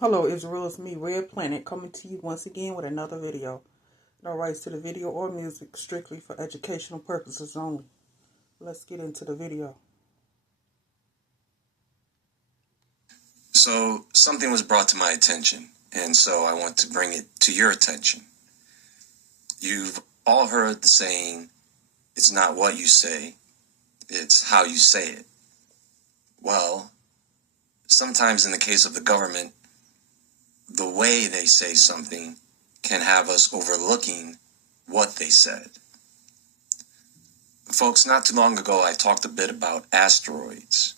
Hello Israel, it's me, Red Planet, coming to you once again with another video. No rights to the video or music, strictly for educational purposes only. Let's get into the video. So something was brought to my attention, and so I want to bring it to your attention. You've all heard the saying, it's not what you say, it's how you say it. Well, sometimes in the case of the government, the way they say something can have us overlooking what they said. Folks, not too long ago I talked a bit about asteroids.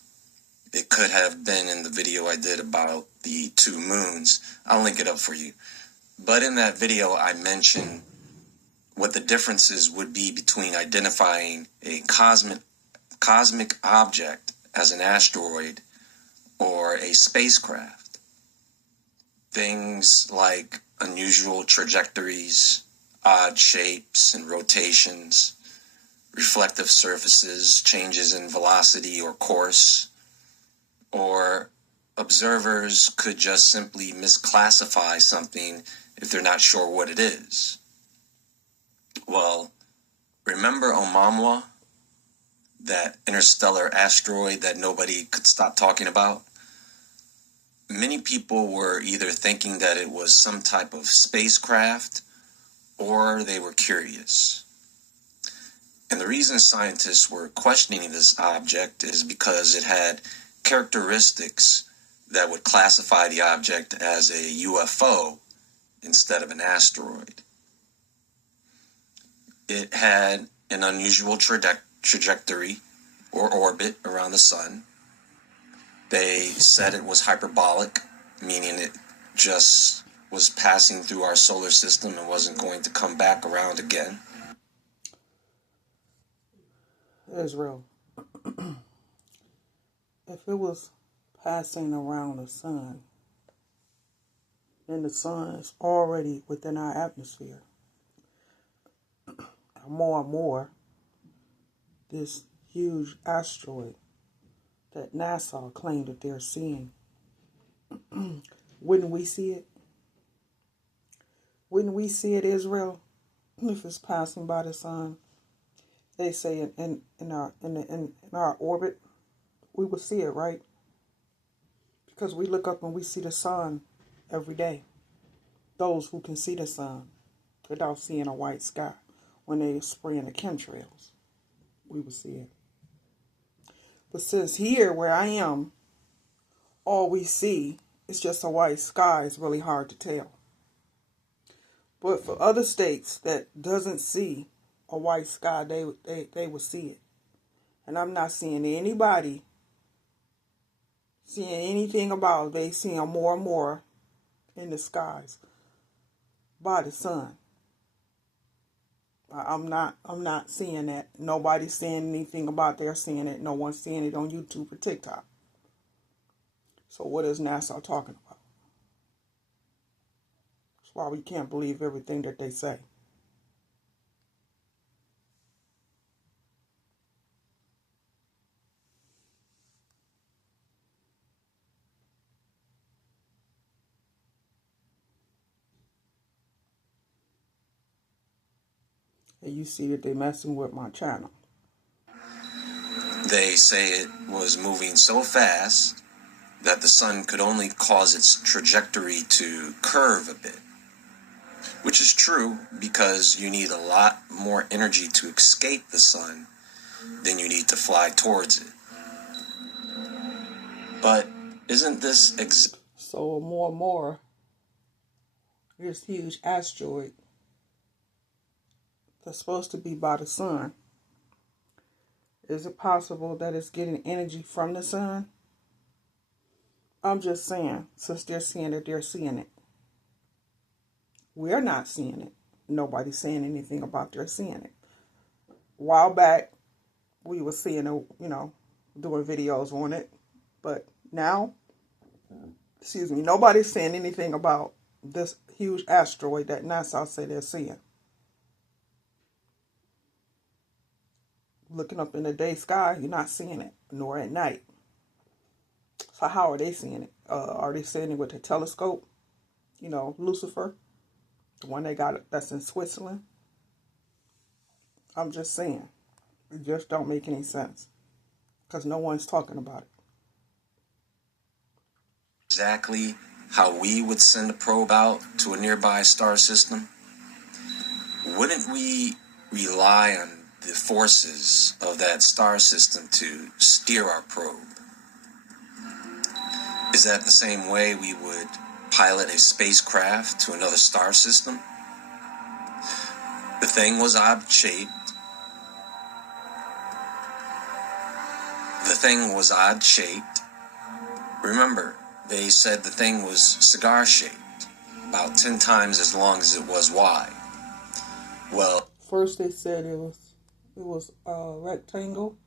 It could have been in the video I did about the 2 moons. I'll link it up for you. But in that video I mentioned what the differences would be between identifying a cosmic object as an asteroid or a spacecraft. Things like unusual trajectories, odd shapes and rotations, reflective surfaces, changes in velocity or course, or observers could just simply misclassify something if they're not sure what it is. Well, remember Oumuamua, that interstellar asteroid that nobody could stop talking about? Many people were either thinking that it was some type of spacecraft or they were curious. And the reason scientists were questioning this object is because it had characteristics that would classify the object as a UFO instead of an asteroid. It had an unusual trajectory or orbit around the sun. They said it was hyperbolic, meaning it just was passing through our solar system and wasn't going to come back around again. Israel, if it was passing around the sun, then the sun is already within our atmosphere. Amor, this huge asteroid that NASA claimed that they're seeing. Wouldn't we see it? Wouldn't we see it, Israel, if it's passing by the sun? They say in our orbit, we would see it, right? Because we look up and we see the sun every day. Those who can see the sun without seeing a white sky, when they spraying the chemtrails, we would see it. But since here where I am, all we see is just a white sky, it's really hard to tell. But for other states that doesn't see a white sky, they will see it. And I'm not seeing anybody seeing anything about it. They seeing more and more in the skies by the sun. I'm not seeing that. Nobody's saying anything about they're seeing it. No one's seeing it on YouTube or TikTok. So what is NASA talking about? That's why we can't believe everything that they say. And you see that they're messing with my channel. They say it was moving so fast that the sun could only cause its trajectory to curve a bit. Which is true, because you need a lot more energy to escape the sun than you need to fly towards it. But isn't this So more and more, this huge asteroid that's supposed to be by the sun, is it possible that it's getting energy from the sun? I'm just saying, since they're saying that they're seeing it. We're not seeing it. Nobody's saying anything about they're seeing it. A while back, we were seeing it, doing videos on it. But now, nobody's saying anything about this huge asteroid that NASA say they're seeing. Looking up in the day sky, you're not seeing it, nor at night. So how are they seeing it? Are they seeing it with the telescope? You know, Lucifer, the one they got that's in Switzerland. I'm just saying, it just don't make any sense because no one's talking about it. Exactly how we would send a probe out to a nearby star system? Wouldn't we rely on the forces of that star system to steer our probe? Is that the same way we would pilot a spacecraft to another star system? The thing was odd-shaped. Remember, they said the thing was cigar-shaped, about 10 times as long as it was wide. Well, first they said it was a rectangle.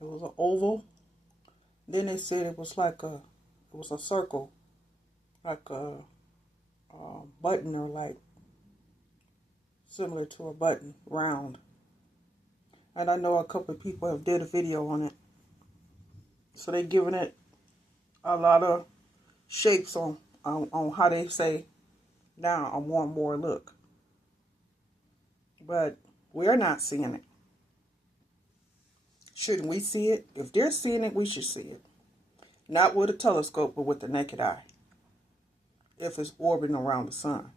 It was an oval. Then they said it was a circle, like a button, or like similar to a button, round. And I know a couple of people have did a video on it. So they giving it a lot of shapes on how they say now a more look. But we're not seeing it. Shouldn't we see it? If they're seeing it, we should see it. Not with a telescope, but with the naked eye. If it's orbiting around the sun.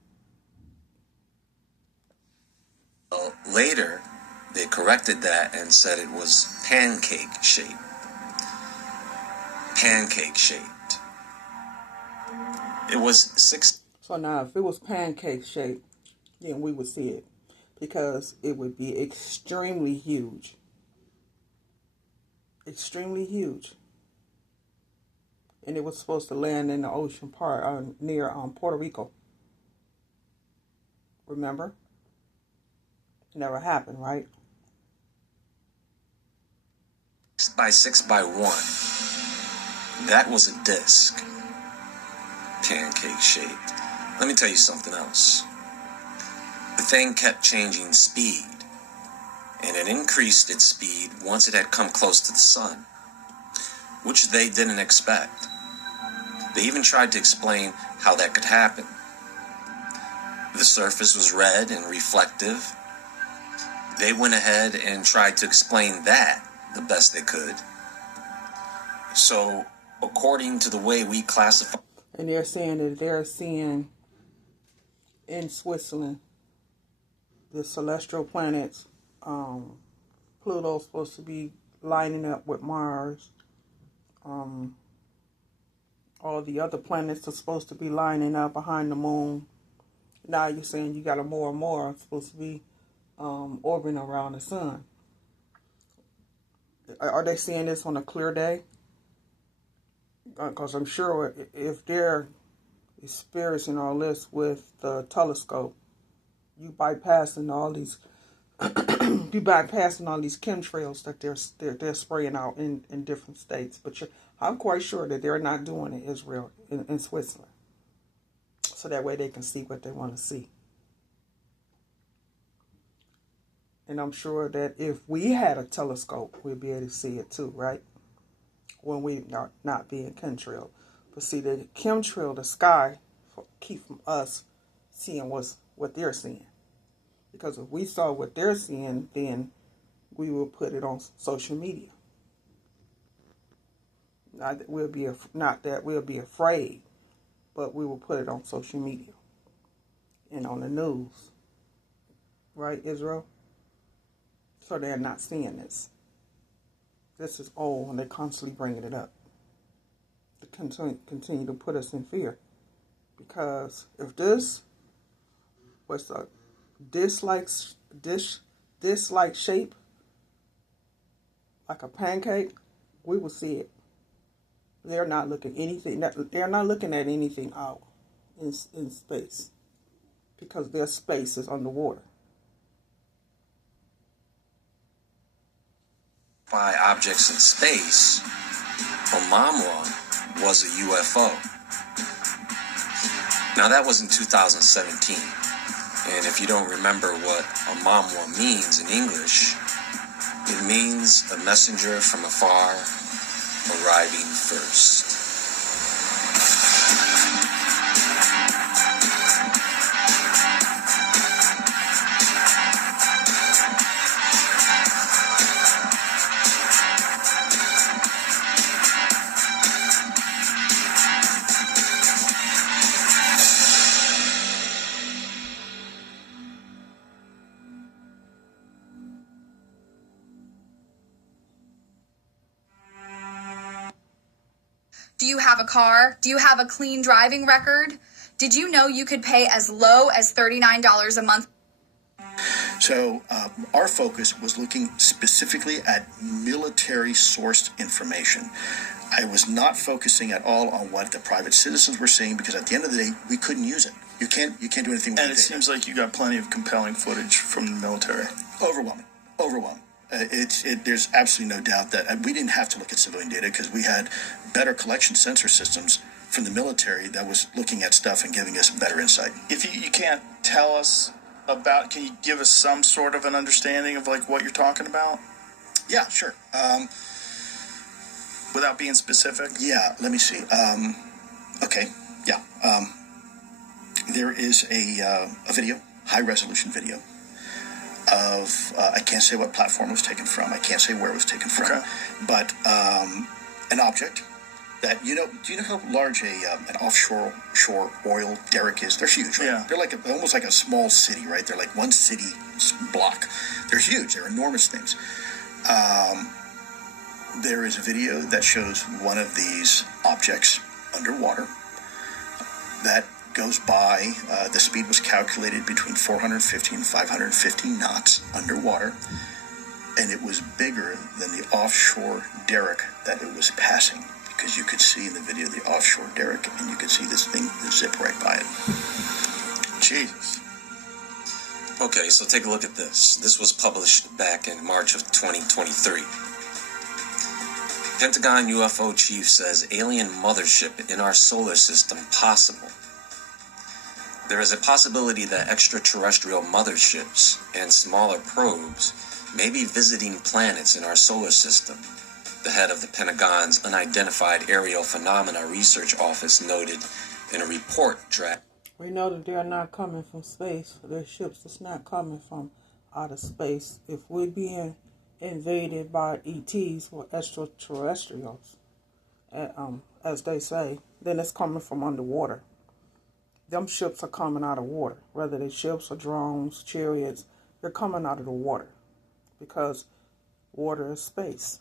Later, they corrected that and said it was pancake shaped. Pancake shaped. It was 6. So now if it was pancake shaped, then we would see it. Because it would be extremely huge. Extremely huge. And it was supposed to land in the ocean part near Puerto Rico. Remember? Never happened, right? 6 by 6 by 1. That was a disc. Pancake shaped. Let me tell you something else. The thing kept changing speed, and it increased its speed once it had come close to the sun, which they didn't expect. They even tried to explain how that could happen. The surface was red and reflective. They went ahead and tried to explain that the best they could. So, according to the way we classify... And they're saying that they're seeing in Switzerland the celestial planets. Pluto's supposed to be lining up with Mars. All the other planets are supposed to be lining up behind the moon. Now you're saying you got a more supposed to be orbiting around the sun. Are they seeing this on a clear day? Because I'm sure if they're experiencing all this with the telescope, you bypassing all these chemtrails that they're spraying out in different states. But I'm quite sure that they're not doing it in Israel, in Switzerland. So that way they can see what they want to see. And I'm sure that if we had a telescope, we'd be able to see it too, right? When we are not being chemtrailed. But see, the chemtrail, the sky, keep from us seeing what they're seeing. Because if we saw what they're seeing, then we will put it on social media. Not that we'll be afraid, but we will put it on social media and on the news. Right, Israel? So they're not seeing this. This is old, and they're constantly bringing it up to continue to put us in fear. Because if this was a dish-like shape, like a pancake, we will see it. They're not looking at anything out in space, because their space is underwater. By objects in space, Oumuamua was a UFO. Now that was in 2017, and if you don't remember what Oumuamua means in English, it means a messenger from afar, arriving first. Do you have a car? Do you have a clean driving record? Did you know you could pay as low as $39 a month? So our focus was looking specifically at military-sourced information. I was not focusing at all on what the private citizens were seeing, because at the end of the day, we couldn't use it. You can't do anything with it. And it seems like you got plenty of compelling footage from the military. Overwhelming. There's absolutely no doubt that we didn't have to look at civilian data, because we had better collection sensor systems from the military that was looking at stuff and giving us better insight. If you can't tell us about, can you give us some sort of an understanding of like what you're talking about? Yeah, sure. Without being specific? Yeah, let me see. Okay, yeah. There is a video, high-resolution video, of, I can't say what platform it was taken from, I can't say where it was taken from, okay, but an object that, do you know how large an offshore oil derrick is? They're huge, right? Yeah. They're like almost like a small city, right? They're like one city block. They're huge. They're enormous things. There is a video that shows one of these objects underwater that goes by, the speed was calculated between 450 and 550 knots underwater, and it was bigger than the offshore derrick that it was passing, because you could see in the video the offshore derrick, and you could see this thing zip right by it. Jesus. Okay, so take a look at this. This was published back in March of 2023. Pentagon UFO chief says alien mothership in our solar system possible. There is a possibility that extraterrestrial motherships and smaller probes may be visiting planets in our solar system, the head of the Pentagon's Unidentified Aerial Phenomena Research Office noted in a report draft. We know that they're not coming from space. They're ships that's not coming from outer space. If we're being invaded by ETs or extraterrestrials, as they say, then it's coming from underwater. Them ships are coming out of water. Whether they're ships or drones, chariots, they're coming out of the water, because water is space.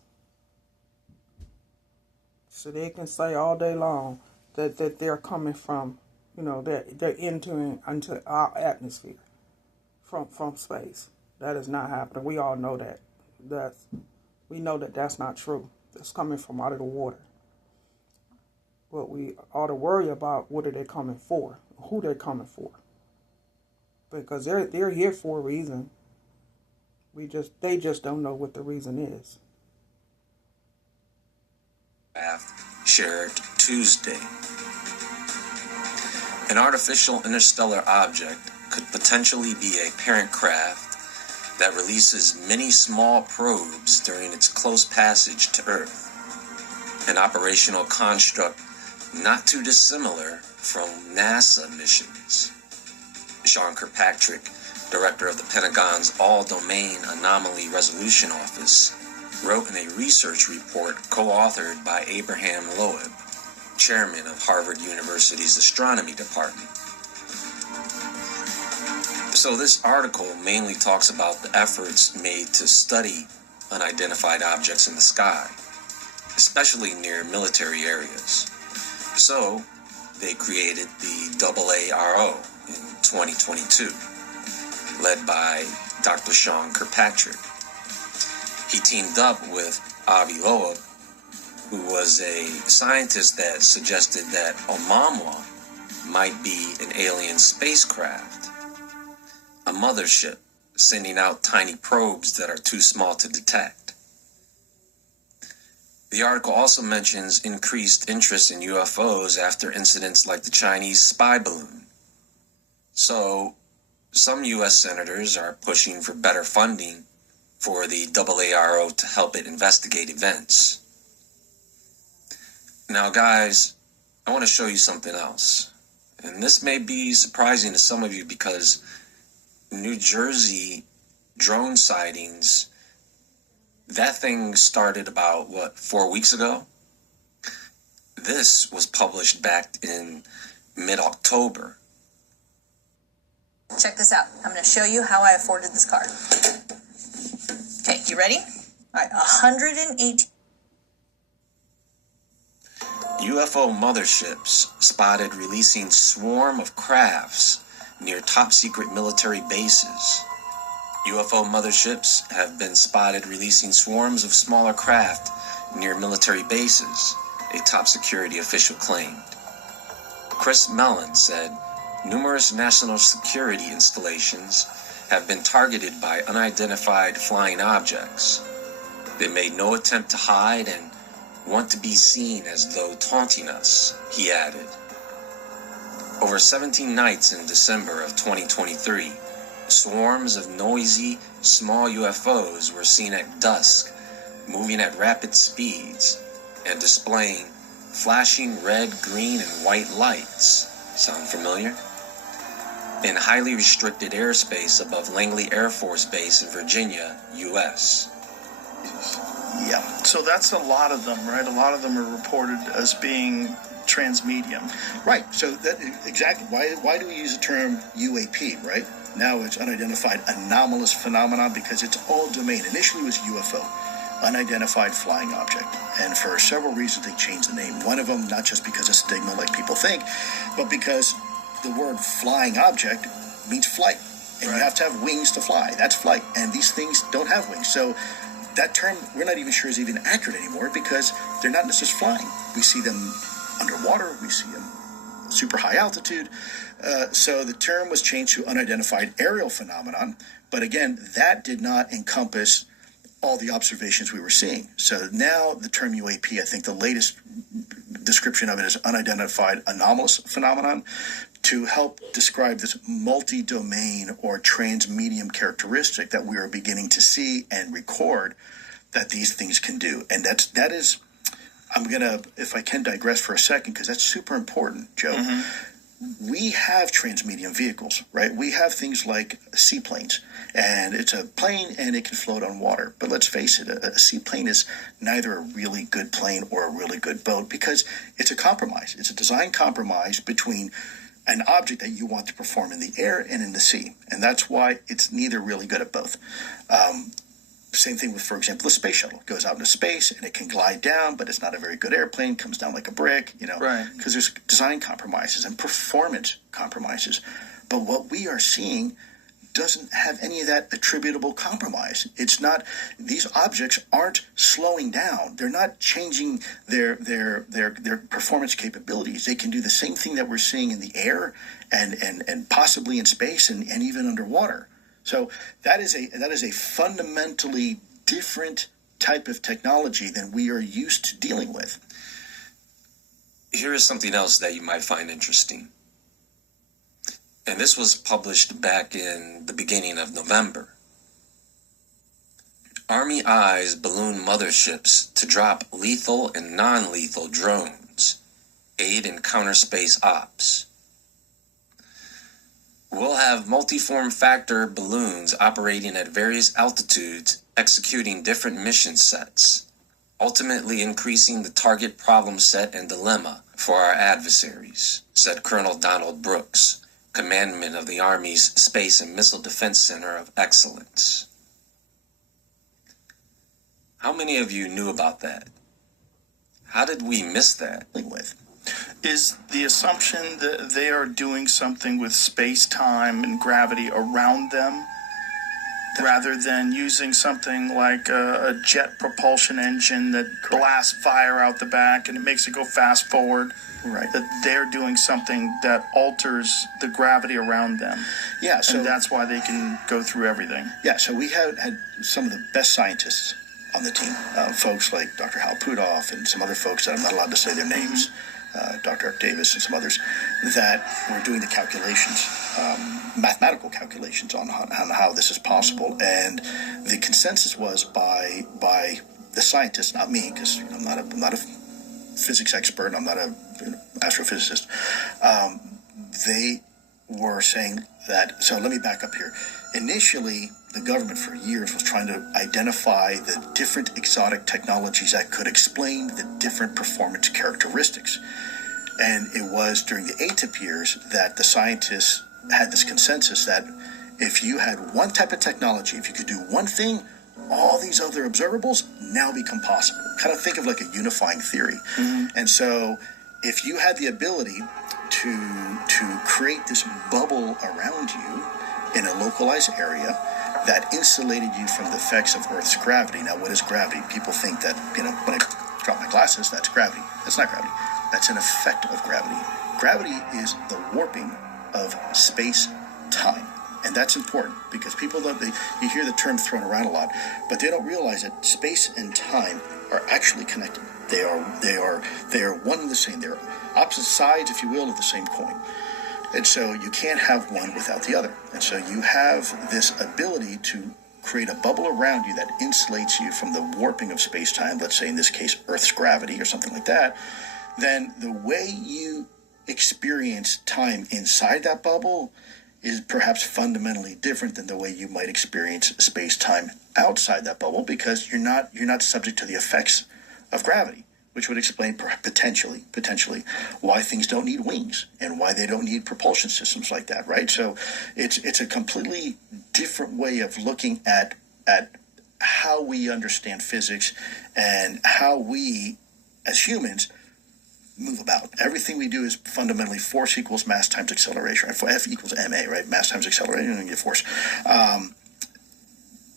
So they can say all day long that they're coming from, they're entering into our atmosphere from space. That is not happening. We all know that. We know that that's not true. It's coming from out of the water. But we ought to worry about what are they coming for, who they're coming for, because they're here for a reason. They just don't know what the reason is. Shared Tuesday. An artificial interstellar object could potentially be a parent craft that releases many small probes during its close passage to Earth. An operational construct not too dissimilar from NASA missions. Sean Kirkpatrick, director of the Pentagon's All-Domain Anomaly Resolution Office, wrote in a research report co-authored by Abraham Loeb, chairman of Harvard University's Astronomy Department. So this article mainly talks about the efforts made to study unidentified objects in the sky, especially near military areas. So they created the AARO in 2022, led by Dr. Sean Kirkpatrick. He teamed up with Avi Loeb, who was a scientist that suggested that Oumuamua might be an alien spacecraft, a mothership sending out tiny probes that are too small to detect. The article also mentions increased interest in UFOs after incidents like the Chinese spy balloon. So, some U.S. senators are pushing for better funding for the AARO to help it investigate events. Now, guys, I want to show you something else. And this may be surprising to some of you because New Jersey drone sightings, that thing started about, 4 weeks ago? This was published back in mid-October. Check this out. I'm going to show you how I afforded this car. Okay, you ready? All right, 180. UFO motherships spotted releasing swarm of crafts near top-secret military bases. UFO motherships have been spotted releasing swarms of smaller craft near military bases, a top security official claimed. Chris Mellon said numerous national security installations have been targeted by unidentified flying objects. They made no attempt to hide and want to be seen as though taunting us, he added. Over 17 nights in December of 2023, swarms of noisy, small UFOs were seen at dusk, moving at rapid speeds and displaying flashing red, green, and white lights. Sound familiar? In highly restricted airspace above Langley Air Force Base in Virginia, U.S. Yeah. So that's a lot of them, right? A lot of them are reported as being transmedium. Right. So that exactly why do we use the term UAP, right? Now it's unidentified anomalous phenomenon because it's all domain. Initially it was UFO, unidentified flying object. And for several reasons they changed the name. One of them, not just because of stigma like people think, but because the word flying object means flight. And you have to have wings to fly. That's flight. And these things don't have wings. So that term, we're not even sure is even accurate anymore because they're not necessarily flying. We see them underwater. We see them super high altitude. So the term was changed to unidentified aerial phenomenon. But again, that did not encompass all the observations we were seeing. So now the term UAP, I think the latest description of it is unidentified anomalous phenomenon to help describe this multi-domain or transmedium characteristic that we are beginning to see and record that these things can do. And that is, I'm going to, if I can digress for a second, because that's super important, Joe. Mm-hmm. We have transmedium vehicles, right? We have things like seaplanes, and it's a plane and it can float on water. But let's face it, a seaplane is neither a really good plane or a really good boat because it's a compromise. It's a design compromise between an object that you want to perform in the air and in the sea. And that's why it's neither really good at both. Same thing with, for example, the space shuttle. It goes out into space and it can glide down, but it's not a very good airplane, comes down like a brick, because there's design compromises and performance compromises. But what we are seeing doesn't have any of that attributable compromise. It's not, these objects aren't slowing down. They're not changing their performance capabilities. They can do the same thing that we're seeing in the air and possibly in space and even underwater. So that is a fundamentally different type of technology than we are used to dealing with. Here is something else that you might find interesting. And this was published back in the beginning of November. Army eyes balloon motherships to drop lethal and non-lethal drones, aid in counter-space ops. We'll have multiform factor balloons operating at various altitudes, executing different mission sets, ultimately increasing the target problem set and dilemma for our adversaries, said Colonel Donald Brooks, Commandant of the Army's Space and Missile Defense Center of Excellence. How many of you knew about that? How did we miss that? Is the assumption that they are doing something with space-time and gravity around them rather than using something like a jet propulsion engine that blasts fire out the back and it makes it go fast forward? Right. That they're doing something that alters the gravity around them. Yeah, so and that's why they can go through everything. Yeah, so we had some of the best scientists on the team, folks like Dr. Hal Puthoff and some other folks that I'm not allowed to say their names, Dr. Eric Davis and some others, that were doing the calculations, mathematical calculations on how this is possible. And the consensus was by the scientists, not me, because I'm not a physics expert. I'm not a astrophysicist. They were saying that. So let me back up here. Initially, the government for years was trying to identify the different exotic technologies that could explain the different performance characteristics. And it was during the ATIP years that the scientists had this consensus that if you had one type of technology, if you could do one thing, all these other observables now become possible. Kind of think of like a unifying theory. And so if you had the ability to create this bubble around you in a localized area that insulated you from the effects of Earth's gravity. Now, what is gravity? People think that, when I drop my glasses, that's gravity. That's not gravity. That's an effect of gravity. Gravity is the warping of space-time. And that's important because people you hear the term thrown around a lot, but they don't realize that space and time are actually connected. They are one and the same. They're opposite sides, if you will, of the same coin. And so you can't have one without the other. And so you have this ability to create a bubble around you that insulates you from the warping of space-time, let's say in this case Earth's gravity or something like that. Then the way you experience time inside that bubble is perhaps fundamentally different than the way you might experience space-time outside that bubble, because you're not subject to the effects of gravity, which would explain potentially why things don't need wings and why they don't need propulsion systems like that, right? So it's a completely different way of looking at how we understand physics and how we as humans move about. Everything we do is fundamentally force equals mass times acceleration, right? F equals ma, right? Mass times acceleration, and you get force.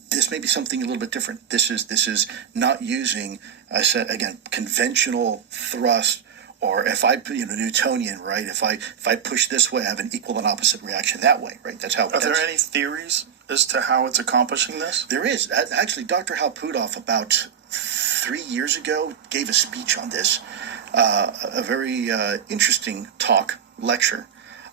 This may be something a little bit different. This is not using, I said again, conventional thrust, or if I Newtonian, right? If I push this way, I have an equal and opposite reaction that way, right? That's how. Are there any theories as to how it's accomplishing this? There is. Actually, Dr. Hal Puthoff about 3 years ago gave a speech on this. A very interesting lecture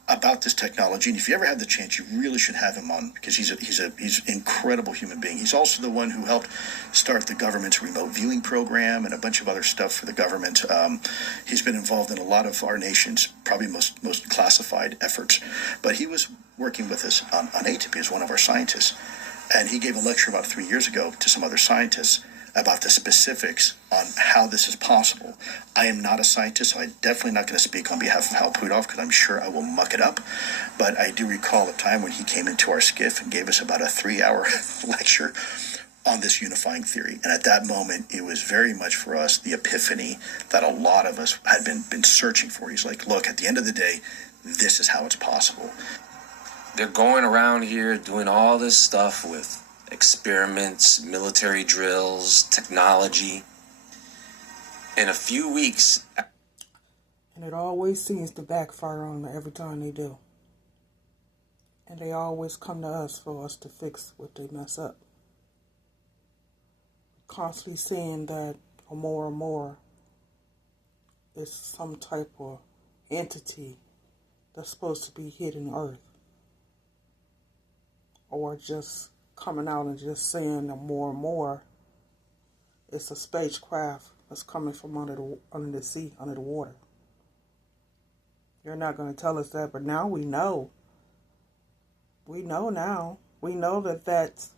about this technology. And if you ever have the chance, you really should have him on, because he's an incredible human being. He's also the one who helped start the government's remote viewing program and a bunch of other stuff for the government. He's been involved in a lot of our nation's probably most classified efforts. But he was working with us on ATIP as one of our scientists. And he gave a lecture about 3 years ago to some other scientists about the specifics on how this is possible. I am not a scientist, so I'm definitely not going to speak on behalf of Hal Puthoff, because I'm sure I will muck it up. But I do recall a time when he came into our skiff and gave us about a 3-hour lecture on this unifying theory. And at that moment, it was very much for us the epiphany that a lot of us had been searching for. He's like, look, at the end of the day, this is how it's possible. They're going around here doing all this stuff with experiments, military drills, technology. In a few weeks. And it always seems to backfire on them every time they do. And they always come to us for us to fix what they mess up. Constantly saying that amor is some type of entity that's supposed to be hidden Earth. Or just coming out and just saying that more, it's a spacecraft that's coming from under the sea, under the water. You're not going to tell us that, but now we know. We know now. We know that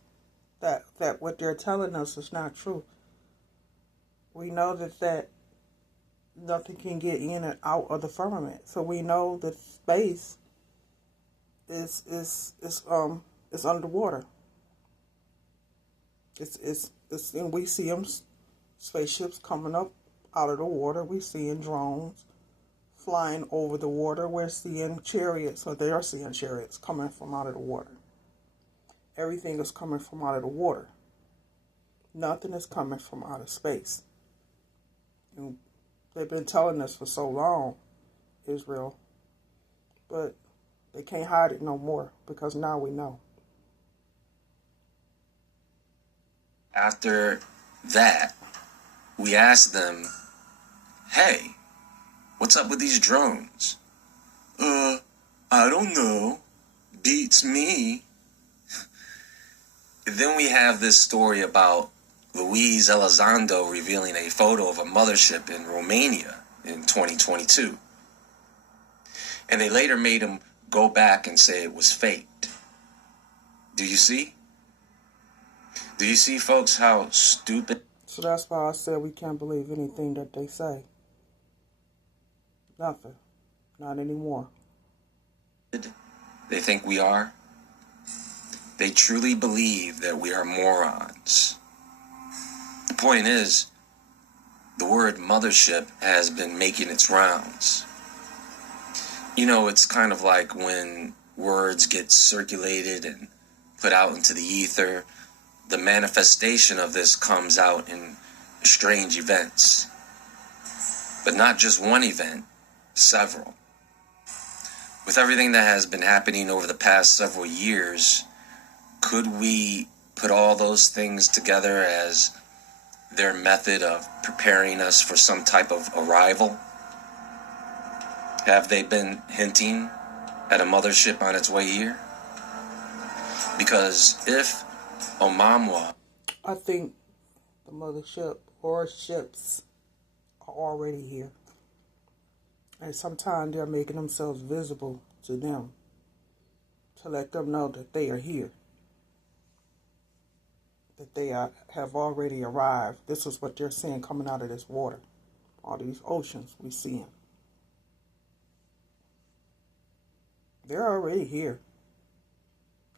what they're telling us is not true. We know that nothing can get in and out of the firmament. So we know that space is underwater. And we see them, spaceships coming up out of the water. We're seeing drones flying over the water. We're seeing chariots, or they are seeing chariots coming from out of the water. Everything is coming from out of the water. Nothing is coming from outer space. And they've been telling us for so long, Israel, but they can't hide it no more, because now we know. After that, we asked them, hey, what's up with these drones? I don't know. Beats me. Then we have this story about Luis Elizondo revealing a photo of a mothership in Romania in 2022. And they later made him go back and say it was faked. Do you see? Do you see, folks, how stupid? So that's why I said we can't believe anything that they say. Nothing. Not anymore. They think we are? They truly believe that we are morons. The point is, the word mothership has been making its rounds. You know, it's kind of like when words get circulated and put out into the ether. The manifestation of this comes out in strange events. But not just one event, several. With everything that has been happening over the past several years, could we put all those things together as their method of preparing us for some type of arrival? Have they been hinting at a mothership on its way here? Because if Omamwa... I think the mothership or ships are already here. And sometimes they're making themselves visible to them to let them know that they are here. That they have already arrived. This is what they're seeing coming out of this water. All these oceans we see. They're already here.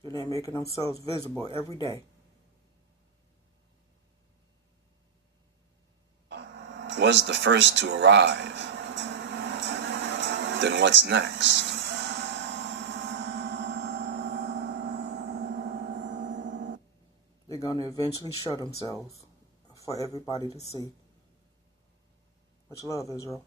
And they're making themselves visible every day. Was the first to arrive, then what's next? They're going to eventually show themselves for everybody to see. Much love, Israel.